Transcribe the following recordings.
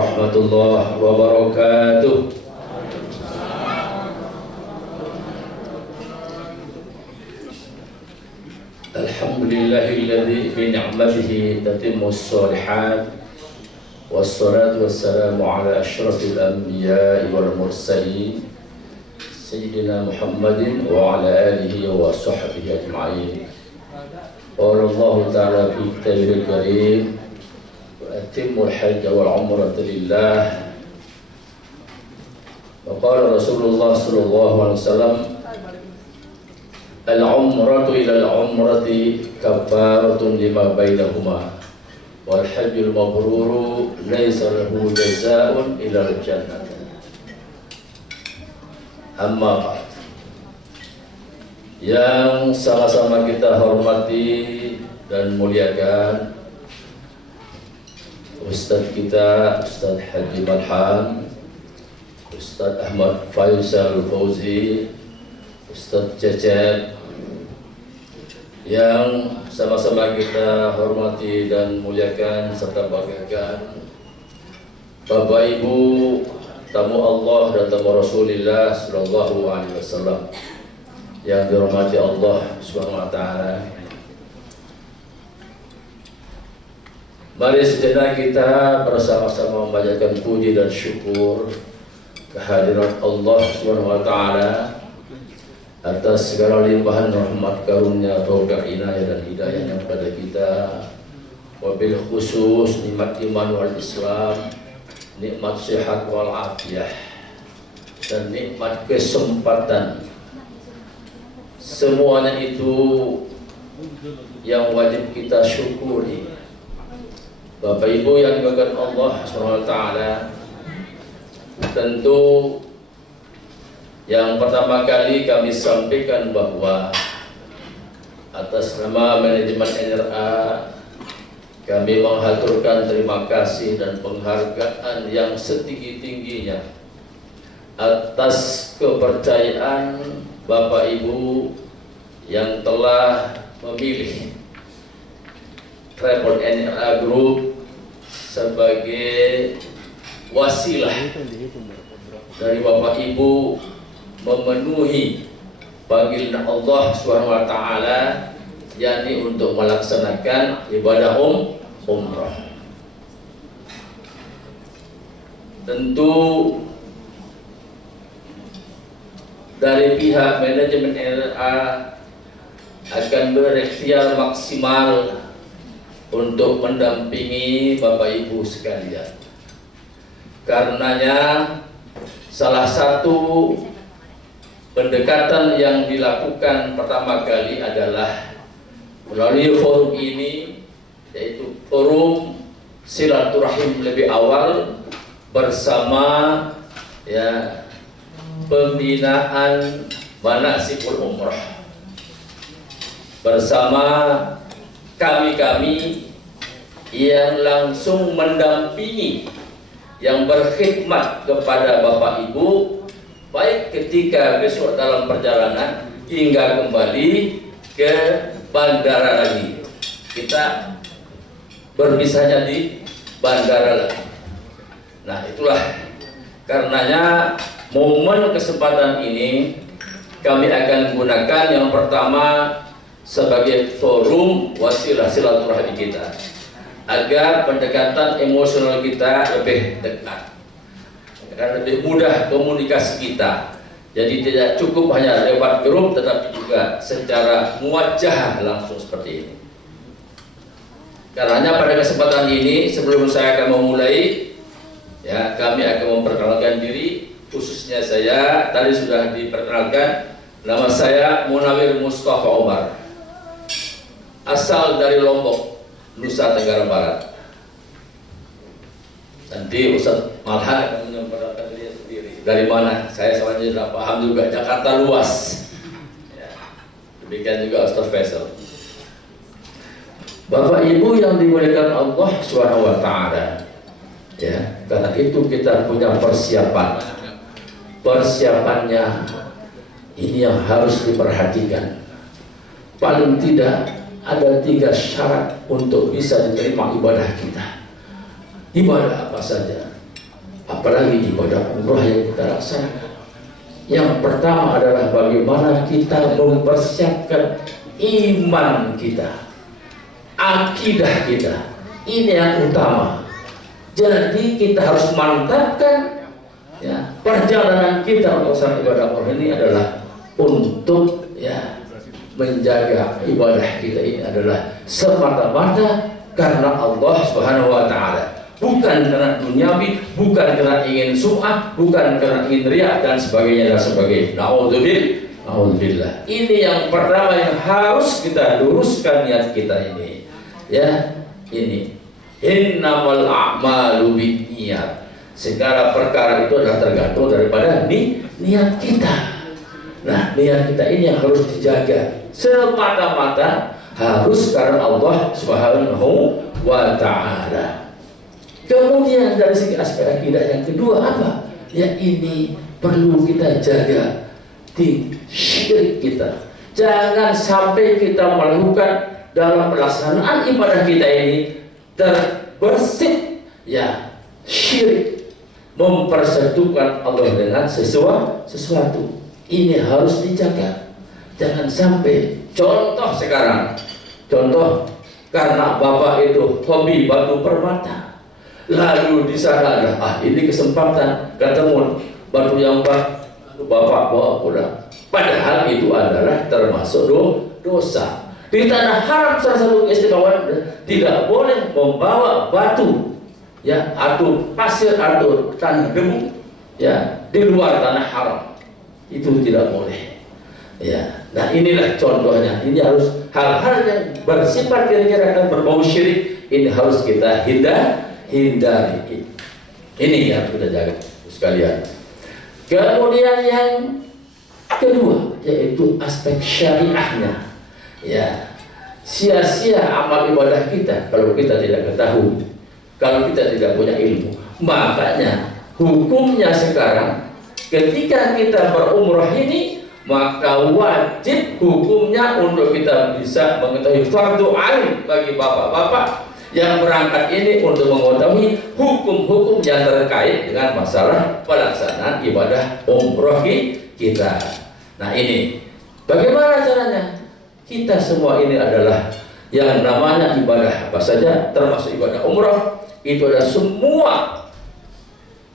warahmatullahi wabarakatuh. Alhamdulillahilladzi bi ni'matihi tatimmus shalihat. Wassalatu wassalamu ala asyrafil anbiya'i wal mursalin Sayyidina Muhammadin wa ala alihi wa sahbihi ajma'in. Qala Allah ta'ala fi kitabihil karim wa atimmul hajja wal umrata lillah. Wa qala Rasulullah sallallahu alaihi wasallam al-umratu ila al-umrati kafaratun lima bainahuma wal hajjul mabruru laysa lahu jazaa'un ila al-jannah. Amma ba'd. Yang sama-sama kita hormati dan muliakan Ustadz kita, Ustadz Haji Malham, Ustadz Ahmad Faisal Fauzi, Ustadz Cecep, yang sama-sama kita hormati dan muliakan serta banggakan, Bapak Ibu tamu Allah dan tamu Rasulullah sallallahu alaihi wasallam yang dirahmati Allah Subhanahu wa taala. Mari sejenak kita bersama-sama membacakan puji dan syukur kehadirat Allah Subhanahu wa taala atas segala limpahan rahmat karunia, taufik, inayah dan hidayahnya kepada kita. Wabil khusus nikmat iman wal Islam, nikmat sehat wal afiyah, dan nikmat kesempatan. Semuanya itu yang wajib kita syukuri. Bapak Ibu yang dimuliakan Allah SWT, tentu yang pertama kali kami sampaikan bahwa atas nama manajemen NRA kami menghaturkan terima kasih dan penghargaan yang setinggi-tingginya atas kepercayaan Bapak Ibu yang telah memilih Travel NRA Group sebagai wasilah dari Bapak Ibu memenuhi panggilan Allah Subhanahu wa taala, yakni untuk melaksanakan ibadah umrah. Tentu dari pihak manajemen NRA akan berikhtiar maksimal untuk mendampingi Bapak Ibu sekalian. Karenanya salah satu pendekatan yang dilakukan pertama kali adalah melalui forum ini, yaitu forum silaturahim lebih awal bersama pembinaan manasikul umrah bersama kami-kami yang langsung mendampingi, yang berkhidmat kepada Bapak Ibu, baik ketika besok dalam perjalanan hingga kembali ke bandara lagi. Kita berpisahnya di bandara lagi. Nah, itulah karenanya momen kesempatan ini kami akan gunakan yang pertama sebagai forum wasilah silaturahmi kita, agar pendekatan emosional kita lebih dekat dan lebih mudah komunikasi kita. Jadi tidak cukup hanya lewat grup, tetapi juga secara muwajjah langsung seperti ini. Karenanya pada kesempatan ini, sebelum saya akan memulai, kami akan memperkenalkan diri. Khususnya saya, tadi sudah diperkenalkan, nama saya Munawir Mustafa Omar, asal dari Lombok, Nusa Tenggara Barat. Nanti Ustaz Malha akan memperkenalkan diri sendiri. Dari mana? Saya sama tidak paham juga. Jakarta luas. Demikian juga Ustaz Faisal. Bapak Ibu yang dimuliakan Allah Subhanahu wa taala. Karena itu kita punya persiapan. Persiapannya ini yang harus diperhatikan. Paling tidak ada 3 syarat untuk bisa diterima ibadah kita. Ibadah apa saja? apalagi ibadah umrah yang kita laksanakan. Yang pertama adalah bagaimana kita mempersiapkan iman kita, akidah kita. Ini yang utama. Jadi kita harus mantapkan ya, perjalanan kita untuk saat ibadah umrah ini adalah untuk ya menjaga ibadah kita ini adalah semata-mata karena Allah Subhanahu wa taala, bukan karena duniawi, bukan karena ingin sum'ah, bukan karena ingin riya dan sebagainya dan sebagainya. Naudzubillah. Ini yang pertama yang harus kita luruskan niat kita ini. Ya, ini innamal a'malu binniyat. Segala perkara itu adalah tergantung daripada niat kita. Nah, niat kita ini yang harus dijaga. Semata-mata harus karena Allah Subhanahu wa ta'ala. Kemudian dari segi aspek akidah yang kedua apa? Ya ini perlu kita jaga di syirik kita. Jangan sampai kita melakukan dalam pelaksanaan ibadah kita ini terbersih ya syirik, mempersatukan Allah dengan sesuatu. Ini harus dijaga. Jangan sampai, contoh sekarang, contoh karena bapak itu hobi batu permata, lalu di sana ada ini kesempatan ketemu batu yang bapak bawa pulang, padahal itu adalah termasuk dosa. Di tanah haram salah satu keistimewaan tidak boleh membawa batu ya atau pasir atau tanah debu ya di luar tanah haram, itu tidak boleh. Ya, nah inilah contohnya. Ini harus hal-hal yang bersifat kira-kira akan berbau syirik. Ini harus kita hindari. Ini yang harus kita jaga sekalian. Kemudian yang kedua yaitu aspek syariahnya. Ya, sia-sia amal ibadah kita kalau kita tidak ketahui, kalau kita tidak punya ilmu. Makanya hukumnya sekarang ketika kita berumrah ini, maka wajib hukumnya untuk kita bisa mengetahui fardu ain bagi bapak-bapak yang berangkat ini untuk mengetahui hukum-hukum yang terkait dengan masalah pelaksanaan ibadah umroh kita. Nah ini bagaimana caranya? Kita semua ini adalah yang namanya ibadah apa saja, termasuk ibadah umroh, itu adalah semua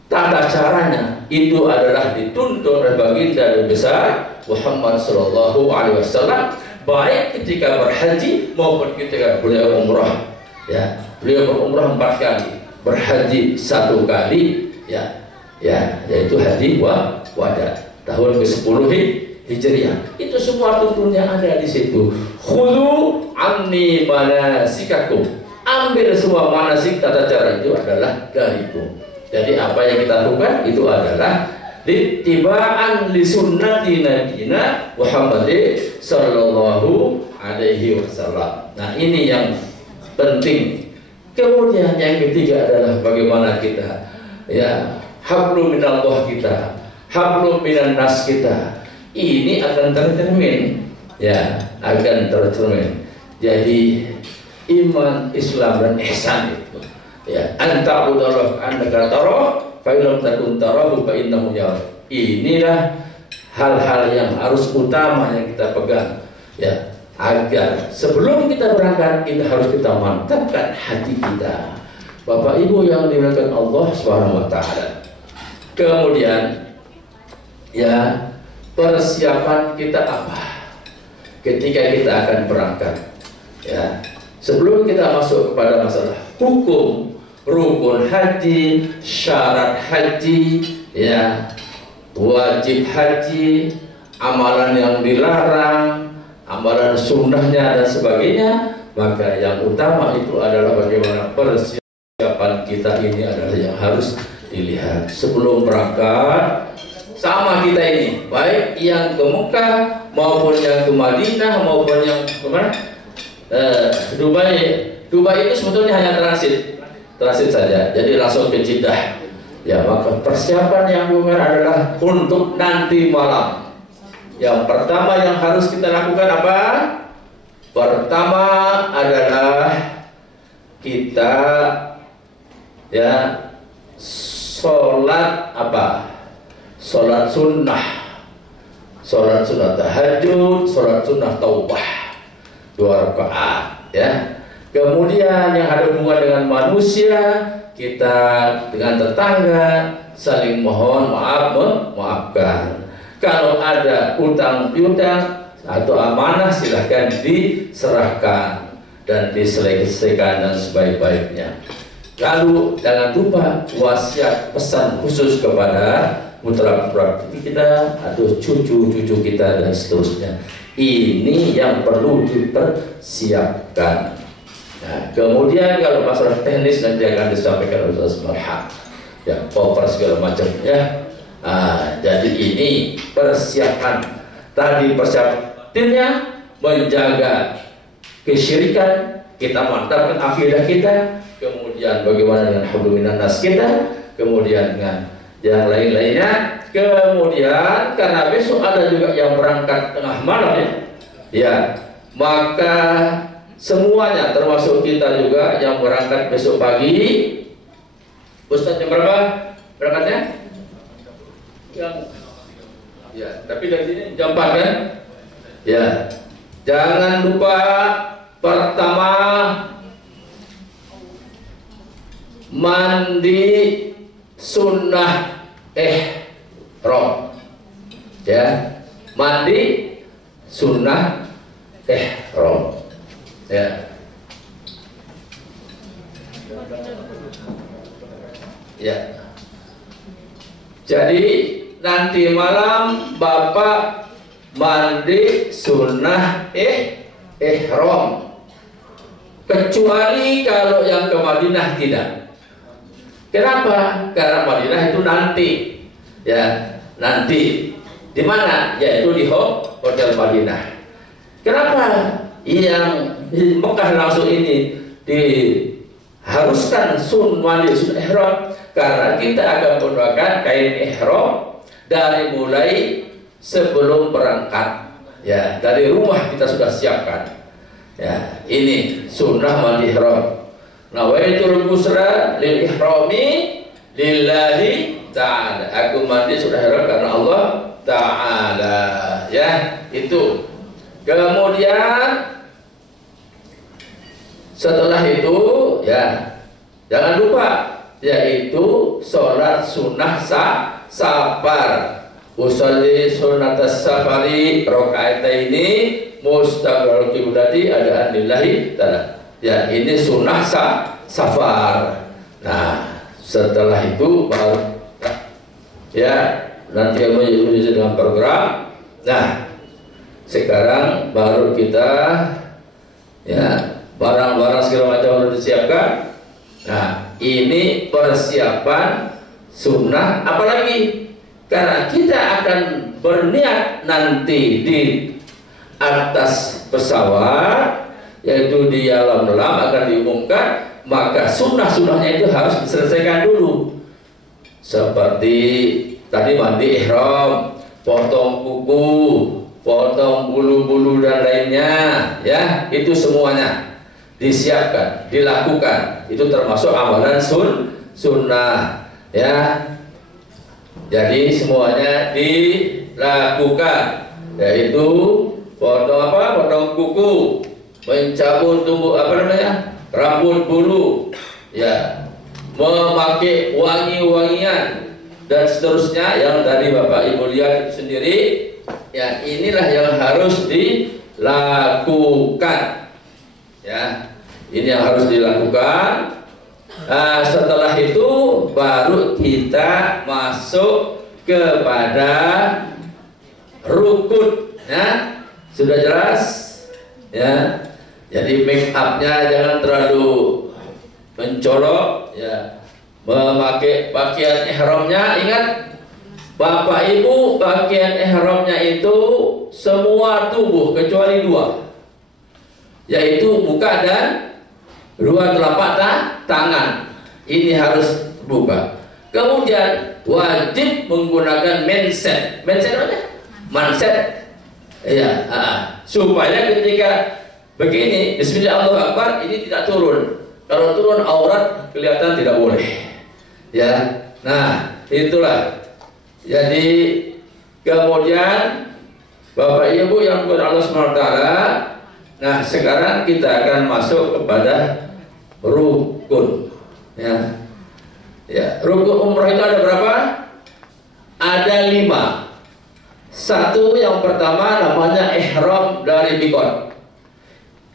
tata caranya itu adalah dituntut oleh baginda yang besar Muhammad Sallallahu Alaihi Wasallam, baik ketika berhaji maupun ketika beliau umrah. Ya, beliau berumrah 4 kali, berhaji 1 kali, yaitu haji wada tahun ke-10 Hijriah. Itu semua tuntunnya ada di situ. Khudhu anni manasikakum, ambil semua manasik tata cara itu adalah dariku. Jadi apa yang kita lakukan itu adalah ittiba'an li sunnati nabiyina Muhammadin sallallahu alaihi wasallam. Nah, ini yang penting. Kemudian yang ketiga adalah bagaimana kita ya hablum minallah kita, hablum minan nas kita. Ini akan tercermin ya, akan tercermin. Jadi iman, Islam dan ihsan itu ya, anta udallah annaka tarah fa illam takun tarahu fa innahu yarah. Inilah hal-hal yang harus utama yang kita pegang ya, agar sebelum kita berangkat ini harus kita mantapkan hati kita. Bapak Ibu yang dimuliakan Allah Subhanahu wa taala. Kemudian ya, persiapan kita apa ketika kita akan berangkat ya. Sebelum kita masuk kepada masalah hukum, rukun haji, syarat haji, ya, wajib haji, amalan yang dilarang, amalan sunnahnya dan sebagainya, maka yang utama itu adalah bagaimana persiapan kita ini adalah yang harus dilihat sebelum berangkat. Sama kita ini, baik yang ke Mekah maupun yang ke Madinah maupun yang ke mana? Dubai itu sebetulnya hanya transit saja, jadi langsung ke Jeddah. Ya, maka persiapan yang bukan adalah untuk nanti malam. Yang pertama yang harus kita lakukan apa? Pertama adalah kita ya sholat apa? Sholat sunnah, sholat sunnah tahajud, sholat sunnah taubah 2 rakaat ya. Kemudian yang ada hubungan dengan manusia, kita dengan tetangga saling mohon maaf, memaafkan. Kalau ada utang piutang atau amanah silahkan diserahkan dan diselesaikan dan sebaik-baiknya. Lalu jangan lupa wasiat pesan khusus kepada putra-putri kita atau cucu-cucu kita dan seterusnya. Ini yang perlu dipersiapkan. Nah, kemudian kalau masalah teknis nanti akan disampaikan oleh Ustaz Marham, ya, cover segala macam ya. Jadi ini persiapan. Tadi persiapannya menjaga kesyirikan, kita mantapkan akidah kita, kemudian bagaimana dengan hablum minan nas kita, kemudian dengan yang lain-lainnya, kemudian karena besok ada juga yang berangkat tengah malam ya, maka semuanya termasuk kita juga yang berangkat besok pagi. Ustaz jam berapa berangkatnya? Yang ya, tapi dari sini jam 4 kan? Ya, jangan lupa pertama mandi sunnah ihram ya, mandi sunnah ihram ya. Ya, jadi nanti malam Bapak mandi sunnah ihram, kecuali kalau yang ke Madinah tidak. Kenapa? Karena Madinah itu nanti, ya, nanti di mana? Yaitu di Hotel Madinah. Kenapa? Yang di Mekah langsung ini diharuskan mandi sunnah ihram, karena kita akan menggunakan kain ihram dari mulai sebelum berangkat, ya, dari rumah kita sudah siapkan. Ya, ini sunnah mandi ihram. Nawaitul busra lil ihrami lillahi ta'ala. Aku mandi sunnah ihram karena Allah Ta'ala. Ya, itu. Kemudian setelah itu, ya, jangan lupa, yaitu sholat sunnah safar. Usolli sunnatas safari rakaataini mustaqbalul qiblati adaan lillahi ta'ala. Ya, ini sunnah safar. Nah, setelah itu baru ya nanti kamu bisa dengan program. Nah, sekarang baru kita ya barang-barang segala macam sudah disiapkan. Nah, ini persiapan sunnah. Apalagi karena kita akan berniat nanti di atas pesawat, yaitu di alam lam akan diumumkan, maka sunnah-sunnahnya itu harus diselesaikan dulu. Seperti tadi mandi ihram, potong kuku, potong bulu-bulu dan lainnya, ya, itu semuanya disiapkan, dilakukan. Itu termasuk amalan sunnah, ya. Jadi semuanya dilakukan, yaitu potong apa? Potong kuku, mencabut rambut bulu, ya, memakai wangi-wangian dan seterusnya yang tadi Bapak Ibu lihat sendiri. Ya, inilah yang harus dilakukan. Ya, ini yang harus dilakukan. Nah, setelah itu baru kita masuk kepada rukun. Ya, sudah jelas? Ya. Jadi make upnya jangan terlalu mencolok, ya. Memakai pakaian ihramnya, ingat Bapak Ibu, pakaian ihramnya itu semua tubuh kecuali 2, yaitu muka dan 2 telapak tangan. Ini harus buka. Kemudian wajib menggunakan manset ya, supaya ketika begini bismillah Allahu Akbar ini tidak turun. Kalau turun aurat kelihatan tidak boleh, ya. Nah, itulah. Jadi kemudian Bapak Ibu yang berdoa Allah SWT. Nah, sekarang kita akan masuk kepada rukun. Ya, rukun umrah itu ada berapa? Ada 5. Satu, yang pertama namanya ihram dari mikot.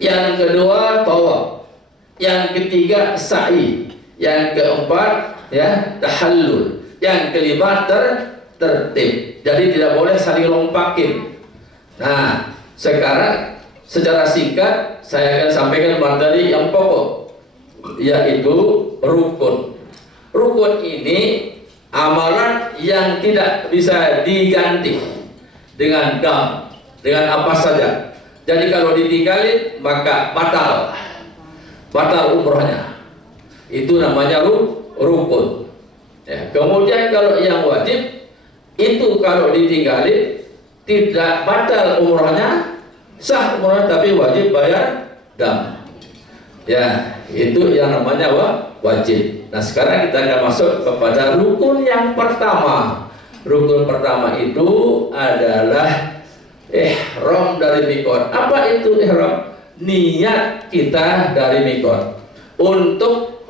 Yang kedua tawaf. Yang ketiga sa'i. Yang keempat tahallul. Yang kelima tertib. Jadi tidak boleh saling lompakin. Nah, sekarang secara singkat saya akan sampaikan materi yang pokok, yaitu rukun. Rukun ini amalan yang tidak bisa diganti dengan apa saja. Jadi kalau ditinggalin maka batal umrohnya. Itu namanya rukun. Ya. Kemudian kalau yang wajib itu kalau ditinggalin tidak batal umrohnya, sah umrohnya, tapi wajib bayar dam. Ya, itu yang namanya wajib. Nah, sekarang kita akan masuk kepada rukun yang pertama. Rukun pertama itu adalah ihram dari mikot. Apa itu ihram? Niat kita dari mikot. Untuk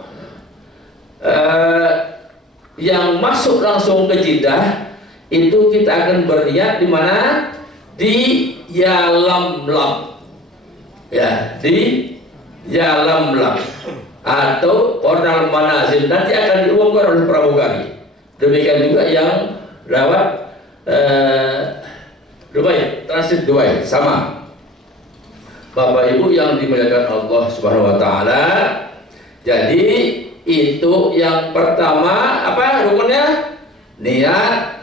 yang masuk langsung ke Jeddah itu kita akan berniat di mana? Di Yalamlam. Ya, di Yalamlam atau Qornal Manazil. Nanti akan diumumkan oleh pramugari. Demikian juga yang lewat Dubai, transit Dubai, sama. Bapak Ibu yang dimuliakan Allah Subhanahu wa taala. Jadi itu yang pertama, apa rukunnya? Niat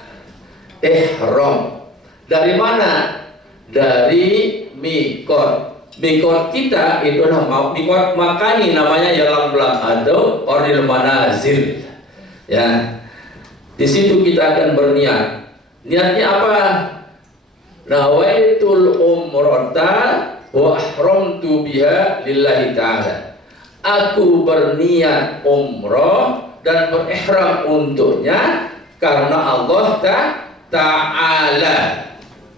ihram. Dari mana? Dari mikot. Mikot kita itu adalah mikot makani, namanya Yalamlam atau Qornal Manazil. Ya. Di situ kita akan berniat. Niatnya apa? Nawaitul umrata wa ahramtu biha lillahi ta'ala. Aku berniat umroh dan berihram untuknya karena Allah Ta'ala.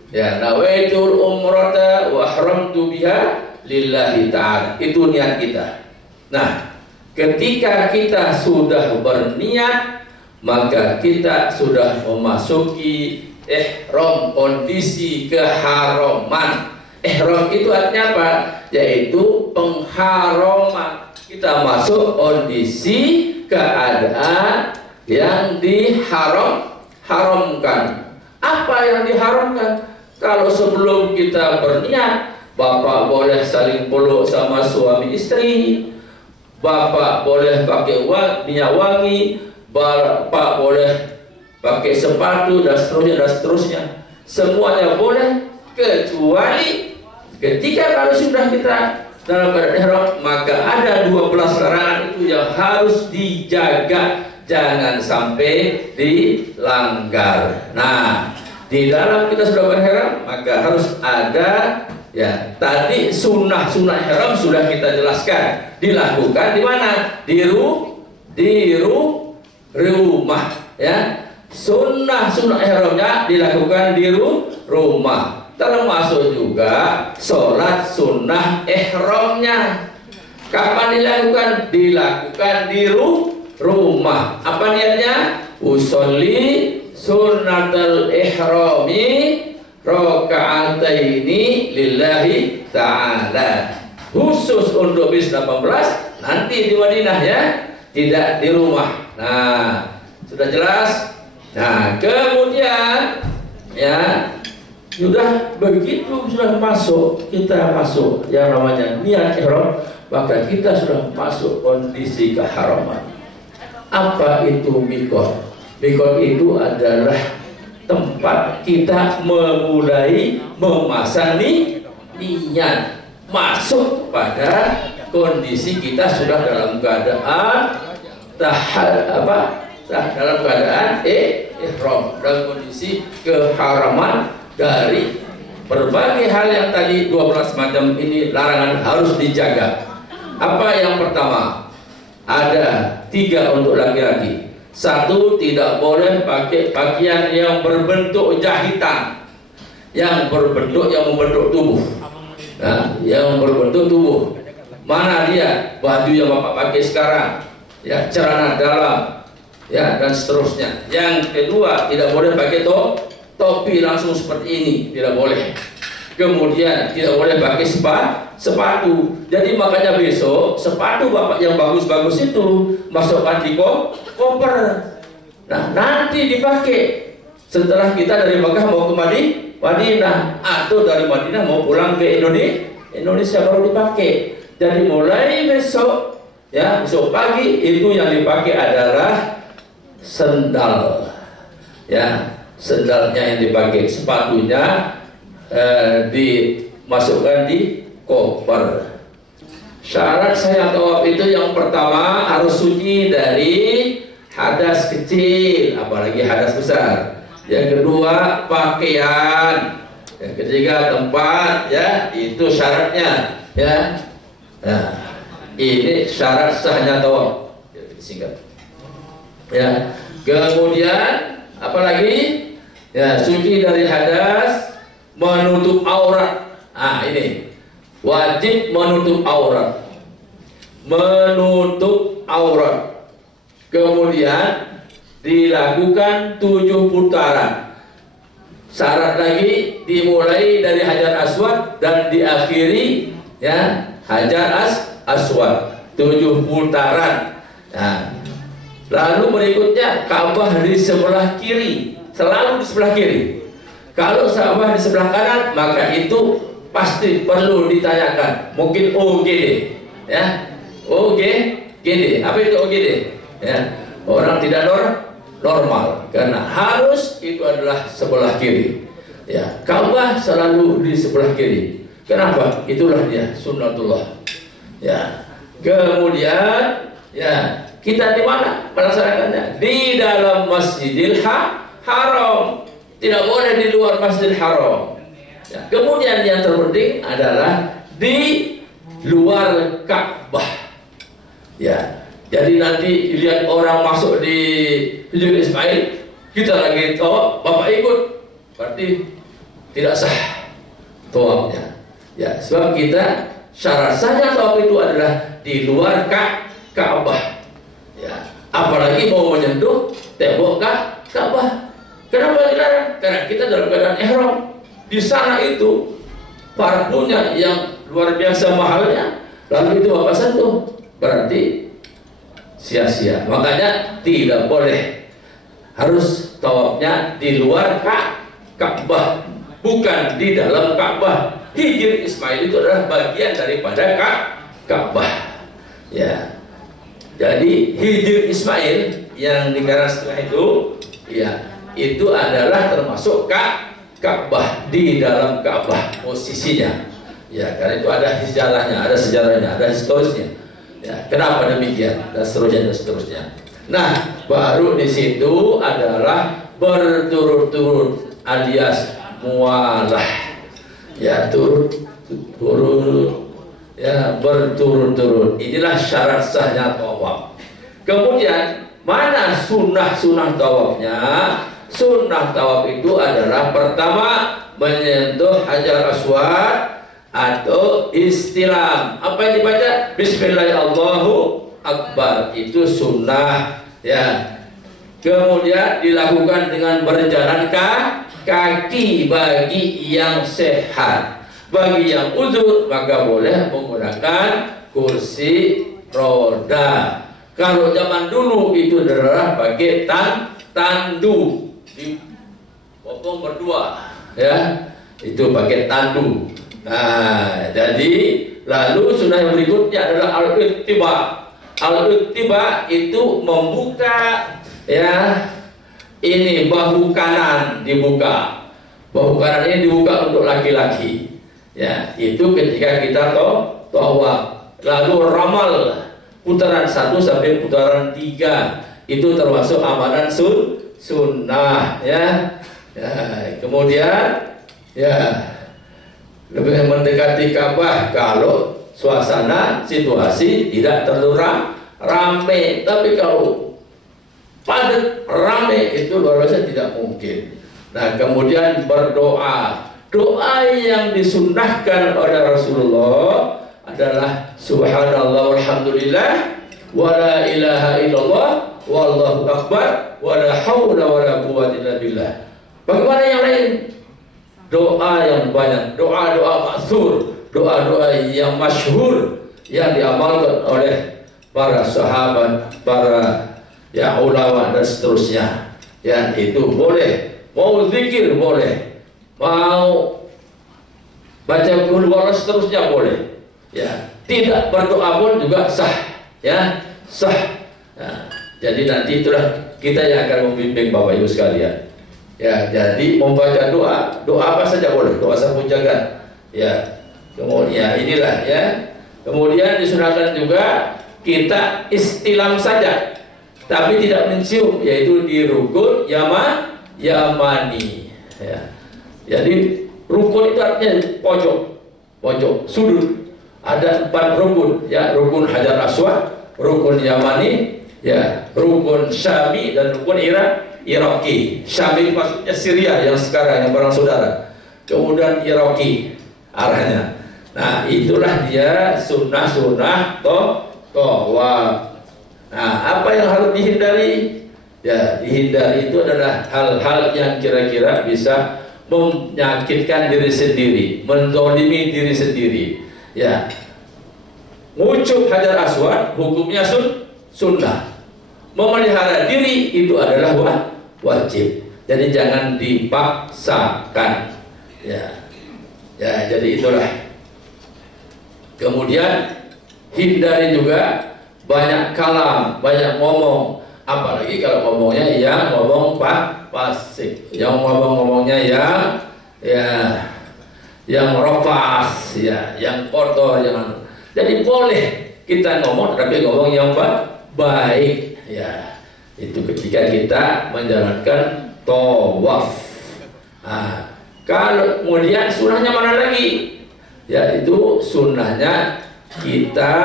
Ya, nawaitul umrata wa ahramtu biha lillahi ta'ala. Itu niat kita. Nah, ketika kita sudah berniat, maka kita sudah memasuki ihram, kondisi keharaman. Ihram itu artinya apa? Yaitu pengharaman. Kita masuk kondisi keadaan yang diharamkan. Apa yang diharamkan? Kalau sebelum kita berniat, bapak boleh saling peluk sama suami istri, bapak boleh pakai minyak wangi, bapak boleh pakai sepatu dan seterusnya, semuanya boleh, kecuali ketika kalau sudah kita dalam keadaan ihram, maka ada 12 larangan itu yang harus dijaga, jangan sampai dilanggar. Nah, di dalam kita sudah berihram, maka harus ada, ya, tadi sunnah ihram sudah kita jelaskan, dilakukan di mana? Di rumah, ya. Sunnah ihramnya dilakukan di rumah. Termasuk juga sholat sunnah ihramnya. Kapan dilakukan? Dilakukan di rumah. Apa niatnya? Usolli sunnatul ihrami rakaataini lillahi ta'ala. Khusus untuk bis 18 nanti di Madinah, ya, tidak di rumah. Nah, sudah jelas. Nah, kemudian, ya, sudah begitu, sudah masuk, kita masuk yang namanya niat ihram, maka kita sudah masuk kondisi keharaman. Apa itu mikot? Mikot itu adalah tempat kita memulai memasang niat, masuk pada kondisi kita sudah dalam keadaan dalam keadaan ihram, dalam kondisi keharaman dari berbagai hal yang tadi 12 macam ini larangan harus dijaga. Apa yang pertama? Ada 3 untuk laki-laki, Satu, tidak boleh pakai pakaian yang berbentuk jahitan, yang membentuk tubuh. Nah, yang berbentuk tubuh. Mana dia? Baju yang Bapak pakai sekarang, ya, celana dalam, ya, dan seterusnya. Yang kedua, tidak boleh pakai topi langsung seperti ini, tidak boleh. Kemudian tidak boleh pakai sepatu. Jadi makanya besok sepatu Bapak yang bagus-bagus itu masukkan di koper. Nah, nanti dipakai setelah kita dari Mekah mau ke Madinah, atau dari Madinah mau pulang ke Indonesia baru dipakai. Jadi mulai besok, ya, besok pagi itu yang dipakai adalah sendal, ya, sendalnya yang dipakai, sepatunya dimasukkan di koper. Syarat saya tawaf itu yang pertama harus suci dari hadas kecil, apalagi hadas besar. Yang kedua pakaian. Yang ketiga tempat, ya, itu syaratnya, ya. Nah, ini syarat sahnya tawaf. Singkat. Ya. Kemudian apalagi? Ya, suci dari hadas, menutup aurat. Ah, ini wajib menutup aurat. Menutup aurat. Kemudian dilakukan 7 putaran. Syarat lagi dimulai dari Hajar Aswad dan diakhiri, ya, Hajar Aswad. 7 putaran. Nah, lalu berikutnya Ka'bah di sebelah kiri, selalu di sebelah kiri. Kalau Ka'bah di sebelah kanan, maka itu pasti perlu ditanyakan. Mungkin OGD, ya, OGD. Apa itu OGD? Ya, orang tidak normal, karena harus itu adalah sebelah kiri. Ya, Ka'bah selalu di sebelah kiri. Kenapa? Itulah dia sunnatullah. Ya, kemudian, ya, kita di mana melaksanakannya? Di dalam Masjidil Haram. Tidak boleh di luar Masjidil Haram. Ya, kemudian yang terpenting adalah di luar Ka'bah. Ya, jadi nanti lihat orang masuk di Hijr Ismail, kita lagi tawaf, Bapak ikut, berarti tidak sah tawafnya. Ya, sebab kita syarat sahnya tawaf itu adalah di luar Ka'bah. Ya, apalagi mau menyentuh tembok Ka'bah. Kenapa dilarang? Karena kita dalam keadaan ihram. Di sana itu parfumnya yang luar biasa mahalnya, lalu itu Bapak sentuh, berarti sia-sia. Makanya tidak boleh, harus tawafnya di luar Ka'bah, bukan di dalam Ka'bah. Hijr Ismail itu adalah bagian daripada Ka'bah. Ya, jadi Hijr Ismail yang digarang setelah itu, ya, itu adalah termasuk Ka'bah, di dalam Ka'bah posisinya. Ya, karena itu ada sejarahnya, ada historisnya. Ya, kenapa demikian? Dan seterusnya. Nah, baru di situ adalah berturut-turut alias mualah. Ya, ya, berturut-turut. Inilah syarat sahnya tawaf. Kemudian mana sunnah tawafnya? Sunnah tawaf itu adalah pertama menyentuh Hajar Aswad atau istilam. Apa yang dibaca? Bismillahirrahmanirrahim. Itu sunnah, ya. Kemudian dilakukan dengan berjalan kaki bagi yang sehat. Bagi yang uzur maka boleh menggunakan kursi roda. Kalau zaman dulu itu adalah pakai tandu, dipotong berdua, ya, itu pakai tandu. Nah, jadi lalu sunnah yang berikutnya adalah al-ittiba. Al-ittiba itu membuka, ya, ini bahu kanan dibuka. Bahu kanan ini dibuka untuk laki-laki. Ya, itu ketika kita tawaf. Lalu ramal putaran 1 sampai putaran 3 itu termasuk amalan sunnah, ya. Ya, kemudian, ya, lebih mendekati Ka'bah kalau suasana situasi tidak terlalu ramai. Tapi kalau padat, rame, itu luar biasa tidak mungkin. Nah, kemudian berdoa. Doa yang disunnahkan oleh Rasulullah adalah subhanallah walhamdulillah wa la ilaha illallah wallahu akbar wa la haula wa la quwwata illa billah. Bagaimana yang lain? Doa yang banyak, doa-doa masyhur, doa-doa yang masyhur yang diamalkan oleh para sahabat, para ulama dan seterusnya. Ya, itu boleh. Mau zikir boleh, mau baca qul huwallahu seterusnya boleh. Ya, tidak berdoa pun juga sah. Ya, sah. Nah, jadi nanti itulah kita yang akan membimbing Bapak Ibu sekalian. Ya, jadi membaca doa apa saja boleh, doa sapu jagat. Ya, kemudian inilah ya. Kemudian disunahkan juga kita istilam saja, tapi tidak mencium, yaitu di rukun Yamani. Ya. Jadi rukun itu artinya pojok, sudut. Ada 4 rukun, ya, rukun Hajar Aswad, rukun Yamani, ya, rukun Syami dan rukun Iraki. Syami maksudnya Syria yang sekarang yang perang saudara. Kemudian Iraki arahnya. Nah, itulah dia sunnah-sunnah tawaf. Nah, apa yang harus dihindari? Ya, dihindari itu adalah hal-hal yang kira-kira bisa menyakitkan diri sendiri, menzalimi diri sendiri. Ya, ngucup Hajar Aswad hukumnya sunnah. Memelihara diri itu adalah wajib. Jadi jangan dipaksakan. Ya, jadi itulah. Kemudian hindari juga banyak kalam, banyak ngomong. Apalagi kalau ngomongnya yang ngomong fasik, yang ngomongnya yang rofas, ya, yang kotor, yang. Jadi boleh kita ngomong, tapi ngomong yang baik, ya. Itu ketika kita menjalankan tawaf. Nah, kalau kemudian sunnahnya mana lagi? Ya, itu sunnahnya kita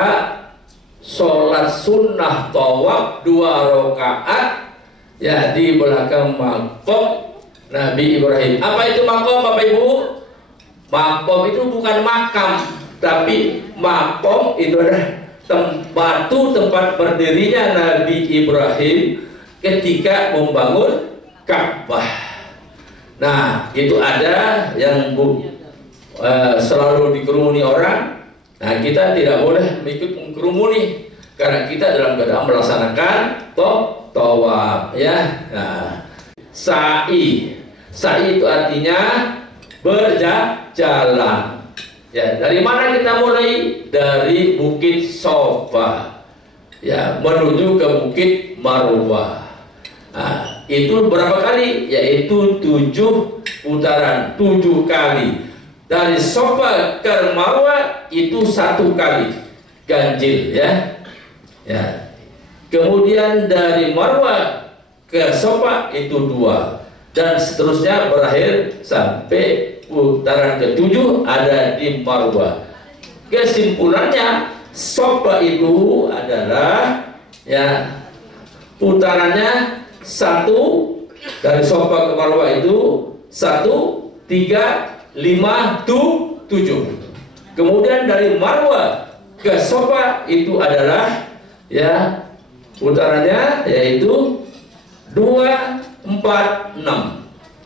sholat sunnah tawaf 2 rakaat, ya, di belakang maqam Nabi Ibrahim. Apa itu maqam, Bapak Ibu? Maqam itu bukan makam, tapi maqam itu adalah tempat berdirinya Nabi Ibrahim ketika membangun Ka'bah. Nah, itu ada yang selalu dikerumuni orang. Nah, kita tidak boleh ikut mengkerumuni karena kita dalam keadaan melaksanakan tawaf, ya. Nah, sa'i itu artinya berjalan. Ya, dari mana kita mulai? Dari Bukit Sofa, ya, menuju ke Bukit Marwah. Nah, itu berapa kali? Yaitu 7 putaran, 7 kali. Dari Sofa ke Marwah itu 1 kali ganjil, ya. Ya. Kemudian dari Marwah ke Sofa itu 2, dan seterusnya berakhir sampai putaran ke-7 ada di Marwah. Kesimpulannya, Sofa itu adalah, ya, putarannya 1 dari Sofa ke Marwah itu 1, 3, 5, 7. Kemudian dari Marwah ke Sofa itu adalah, ya, putarannya yaitu 2, 4, 6.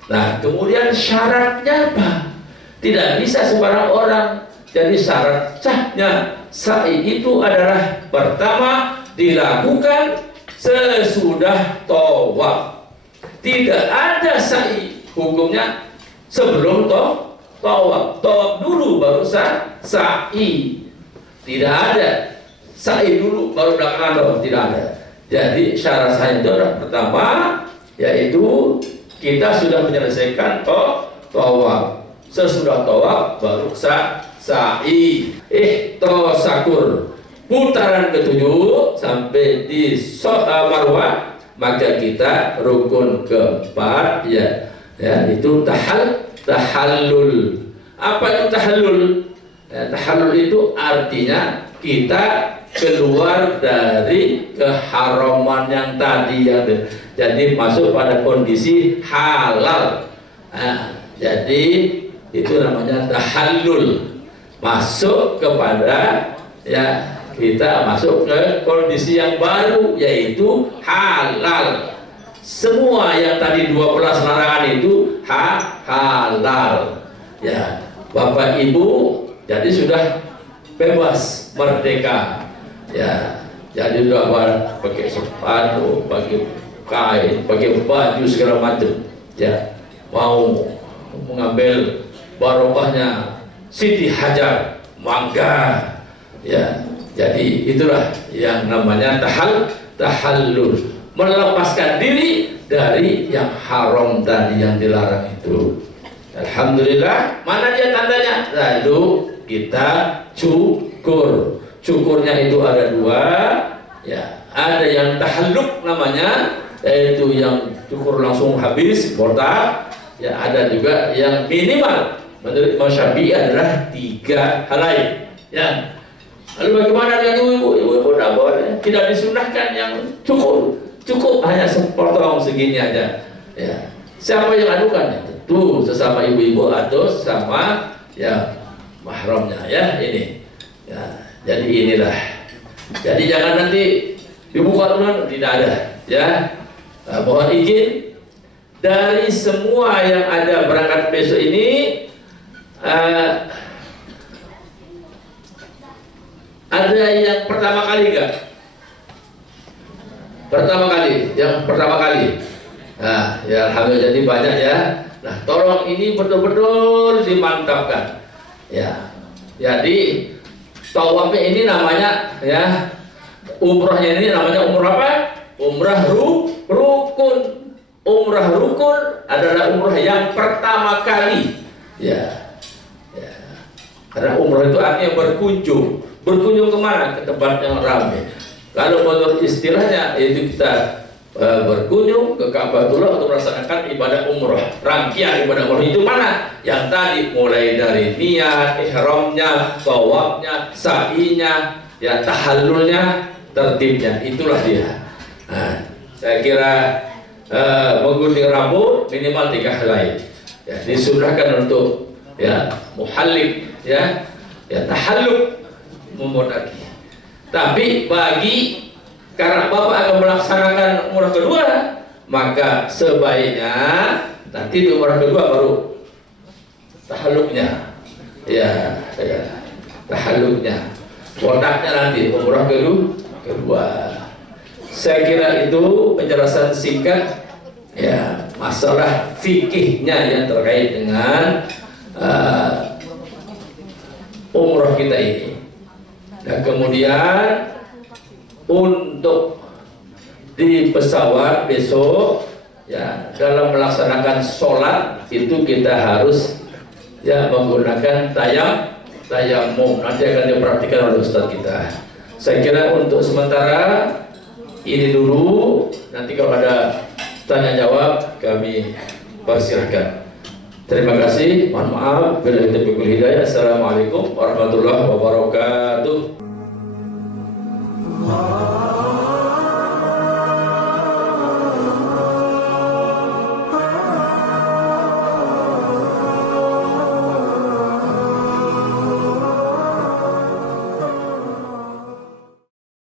Nah, kemudian syaratnya apa? Tidak bisa sembarang orang. Jadi syarat sahnya sa'i itu adalah pertama dilakukan sesudah tawaf. Tidak ada sa'i hukumnya sebelum tawaf. Tawaf dulu baru sa'i. Tidak ada sa'i dulu baru belakangan tawaf, tidak ada. Jadi syarat sahnya itu adalah pertama, yaitu kita sudah menyelesaikan tawaf. Sesudah tawaf baru sa'i. Ihtosakur putaran ke-7 sampai di Marwah, maka kita rukun ke-4, ya, itu tahallul. Apa itu tahallul? Ya, tahallul itu artinya kita keluar dari keharaman yang tadi, Jadi masuk pada kondisi halal. Nah, jadi itu namanya tahallul, masuk kepada ya kita masuk ke kondisi yang baru yaitu halal. Semua yang tadi 12 larangan itu halal. Ya, Bapak Ibu jadi sudah bebas, merdeka. Ya, jadi sudah pakai sepatu, pakai kain, pakai baju segala macam. Ya, mau mengambil barokahnya Siti Hajar, mangga. Ya, jadi itulah yang namanya tahallul, melepaskan diri dari yang haram tadi yang dilarang itu. Alhamdulillah, mana dia tandanya? Lalu kita cukur. Cukurnya itu ada dua, ya, ada yang tahalluk namanya, yaitu yang cukur langsung habis botak. Ya, ada juga yang minimal menurut Imam Syafi'i adalah 3 helai. Ya. Lalu bagaimana dengan ibu-ibu? Ibu-ibu tidak boleh, tidak disunahkan yang cukup hanya sepotong segini aja. Ya. Siapa yang adukan? Tentu sesama ibu-ibu atau sama ya mahramnya ya ini. Ya, jadi inilah. Jadi jangan nanti dibuka tulang tidak ada. Ya. Mohon izin dari semua yang ada berangkat besok ini. Ada yang pertama kali enggak? Pertama kali, yang pertama kali. Nah, ya alhamdulillah jadi banyak ya. Nah, tolong ini betul-betul dimantapkan. Ya. Jadi tawafnya ini namanya ya, umrahnya ini namanya umrah apa? Umrah rukun. Umrah rukun adalah umrah yang pertama kali. Ya. Ya. Karena umrah itu artinya berkunjung. Berkunjung kemana? Ke tempat yang ramai. Kalau menurut istilahnya itu kita berkunjung ke Ka'batullah untuk melaksanakan ibadah umrah. Rangkaian ibadah umrah itu mana? Yang tadi mulai dari niat, ihramnya, tawafnya, sa'inya, ya tahallulnya, tertibnya. Itulah dia. Nah, saya kira menggunting rambut minimal 3 helai. Ya, disunahkan untuk ya muhallik, ya tahalluk, memotaki. Tapi bagi karena Bapak akan melaksanakan umrah kedua, maka sebaiknya nanti di umrah kedua baru tahalluknya. Ya, tahalluknya. Botaknya nanti umrah kedua. Saya kira itu penjelasan singkat ya masalah fikihnya yang terkait dengan umrah kita ini. Dan kemudian untuk di pesawat besok ya dalam melaksanakan sholat itu kita harus ya menggunakan tayamum. Nanti akan diperhatikan oleh Ustadz kita. Saya kira untuk sementara ini dulu. Nanti kalau ada tanya jawab kami persilahkan. Terima kasih, mohon maaf, billahi taufiq wal hidayah. Assalamualaikum warahmatullahi wabarakatuh.